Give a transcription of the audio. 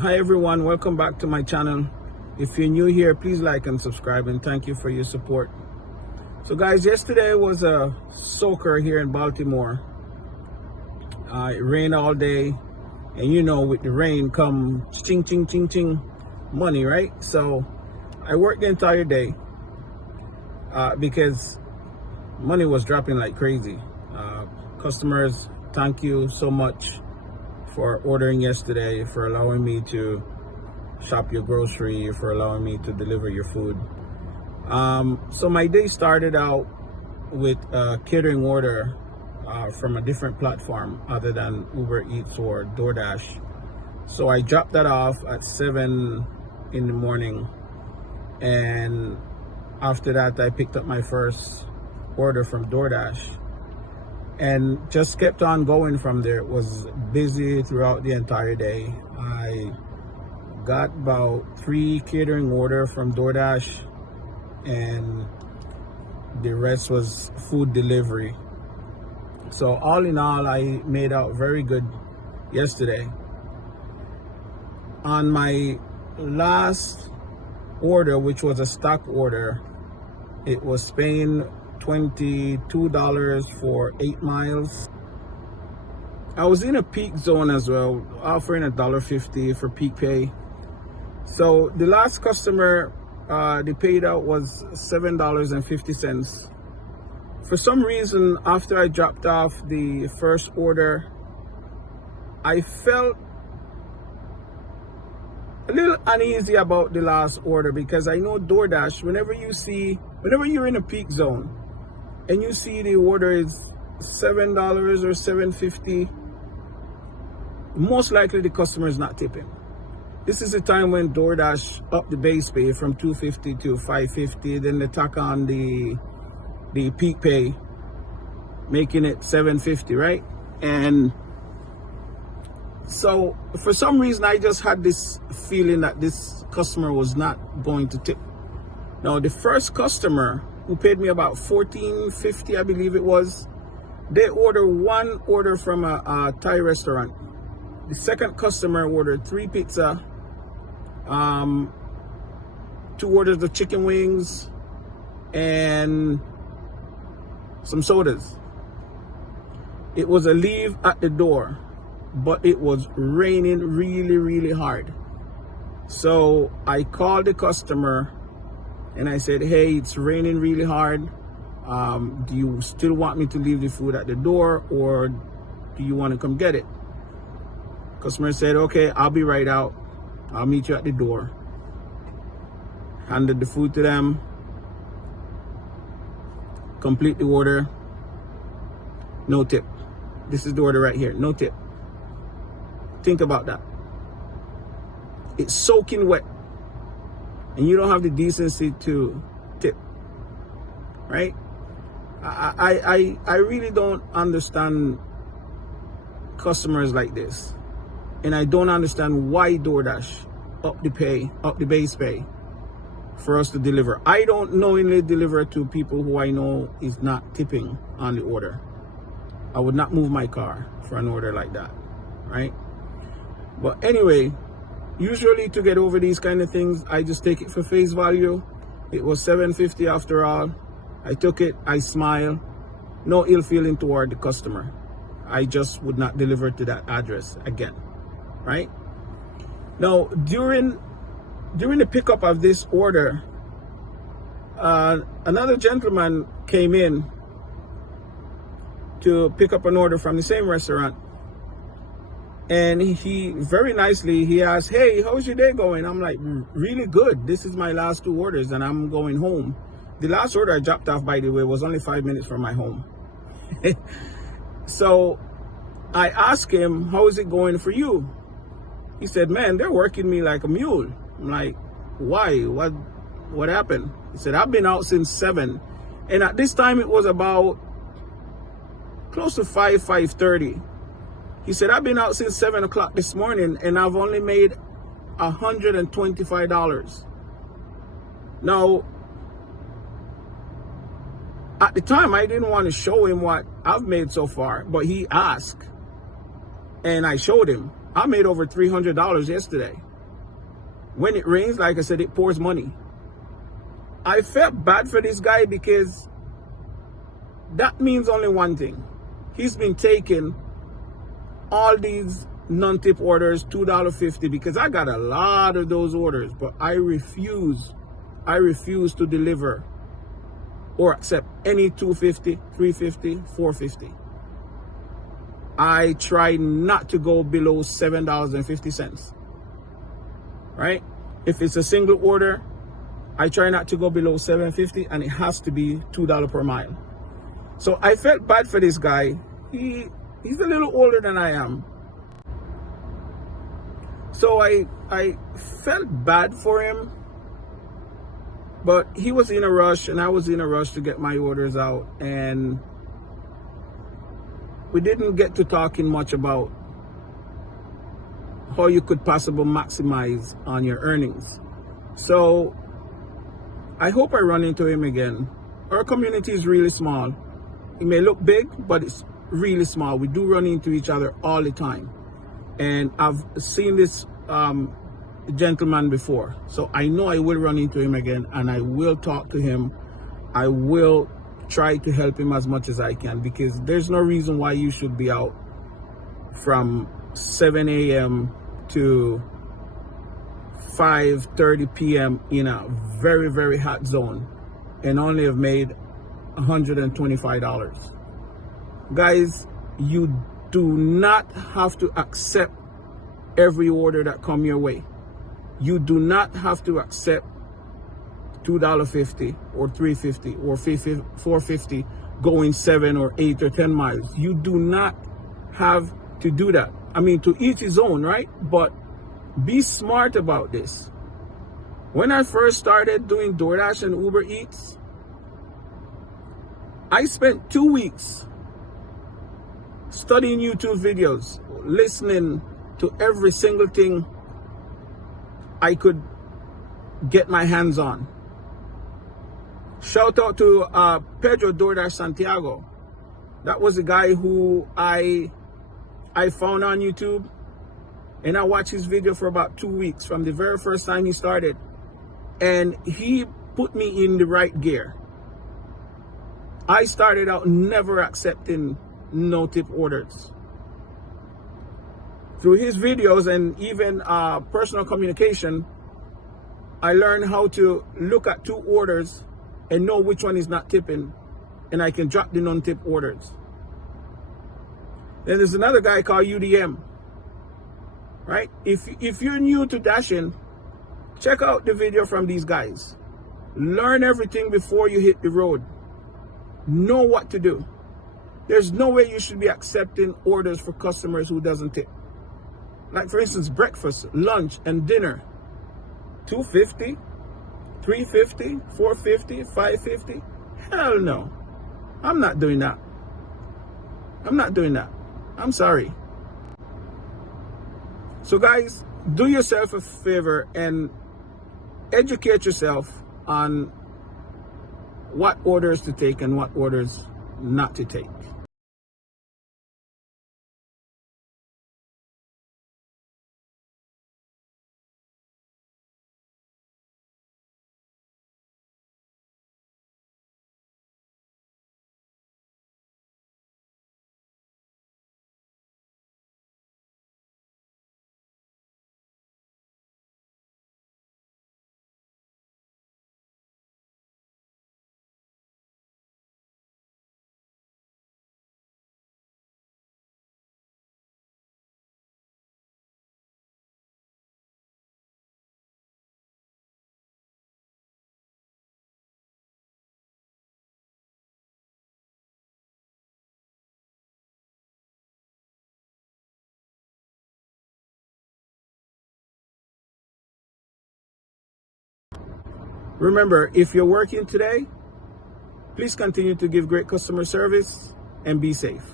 Hi everyone, welcome back to my channel. If you're new here, please like and subscribe, and thank you for your support. So guys, yesterday was a soaker here in Baltimore. It rained all day, and you know, with the rain come ching ching ching ching money, right? So I worked the entire day because money was dropping like crazy. Customers, thank you so much for ordering yesterday, for allowing me to shop your grocery, for allowing me to deliver your food. So my day started out with a catering order from a different platform other than Uber Eats or DoorDash. So I dropped that off at 7 in the morning, and after that I picked up my first order from DoorDash and just kept on going from there. It was busy throughout the entire day. I got about 3 catering order from DoorDash, and the rest was food delivery. So all in all, I made out very good yesterday. On my last order, which was a stock order, it was paying $22 for 8 miles. I was in a peak zone as well, offering $1.50 for peak pay. So the last customer they paid out was $7.50. For some reason, after I dropped off the first order, I felt a little uneasy about the last order, because I know DoorDash, whenever you're in a peak zone and you see the order is $7 or $7.50, most likely the customer is not tipping. This is the time when DoorDash up the base pay from $2.50 to $5.50, then they tack on the peak pay, making it $7.50, right? And so for some reason, I just had this feeling that this customer was not going to tip. Now, the first customer, who paid me about $14.50, I believe it was, they ordered one order from a Thai restaurant. The second customer ordered 3 pizza, 2 orders of chicken wings, and some sodas. It was a leave at the door, but it was raining really, really hard. So I called the customer and I said, hey, it's raining really hard. Do you still want me to leave the food at the door, or do you want to come get it? Customer said, okay, I'll be right out. I'll meet you at the door. Handed the food to them. Complete the order. No tip. This is the order right here. No tip. Think about that. It's soaking wet, and you don't have the decency to tip, right? I really don't understand customers like this, and I don't understand why DoorDash up the base pay for us to deliver. I don't knowingly deliver to people who I know is not tipping on the order. I would not move my car for an order like that, right? But anyway, usually to get over these kind of things, I just take it for face value. It was $7.50 after all. I took it, I smile. No ill feeling toward the customer. I just would not deliver to that address again, right? Now, during the pickup of this order, another gentleman came in to pick up an order from the same restaurant. And he very nicely, he asked, hey, how's your day going? I'm like, really good. This is my last 2 orders and I'm going home. The last order I dropped off, by the way, was only 5 minutes from my home. So I asked him, how is it going for you? He said, man, they're working me like a mule. I'm like, why? What happened? He said, I've been out since 7. And at this time, it was about close to 5:30. He said, I've been out since 7 o'clock this morning, and I've only made $125. Now, at the time, I didn't want to show him what I've made so far, but he asked, and I showed him. I made over $300 yesterday. when it rains, like I said, it pours money. I felt bad for this guy because that means only one thing. He's been taking all these non-tip orders, $2.50, because I got a lot of those orders, but I refuse to deliver or accept any $2.50, $3.50, $4.50. I try not to go below $7.50, right? If it's a single order, I try not to go below $7.50, and it has to be $2 per mile. So I felt bad for this guy. He's a little older than I am. So I felt bad for him, but he was in a rush and I was in a rush to get my orders out, and we didn't get to talking much about how you could possibly maximize on your earnings. So I hope I run into him again. Our community is really small. It may look big, but it's really small. We do run into each other all the time. And I've seen this gentleman before. So I know I will run into him again, and I will talk to him. I will try to help him as much as I can, because there's no reason why you should be out from 7 a.m. to 5:30 p.m. in a very, very hot zone and only have made $125. Guys, you do not have to accept every order that come your way. You do not have to accept $2.50 or $3.50 or $4.50 going 7 or 8 or 10 miles. You do not have to do that. I mean, to each his own, right? But be smart about this. When I first started doing DoorDash and Uber Eats, I spent 2 weeks studying YouTube videos, listening to every single thing I could get my hands on. Shout out to Pedro DoorDash Santiago. That was a guy who I found on YouTube, and I watched his video for about 2 weeks from the very first time he started, and he put me in the right gear. I started out never accepting no-tip orders. Through his videos and even personal communication, I learned how to look at 2 orders and know which one is not tipping, and I can drop the non-tip orders. Then there's another guy called UDM, right? If you're new to dashing, check out the video from these guys. Learn everything before you hit the road. Know what to do. There's no way you should be accepting orders for customers who doesn't tip. Like, for instance, breakfast, lunch, and dinner. $2.50, $3.50, $4.50, $5.50. Hell no. I'm not doing that. I'm not doing that. I'm sorry. So guys, do yourself a favor and educate yourself on what orders to take and what orders not to take. Remember, if you're working today, please continue to give great customer service and be safe.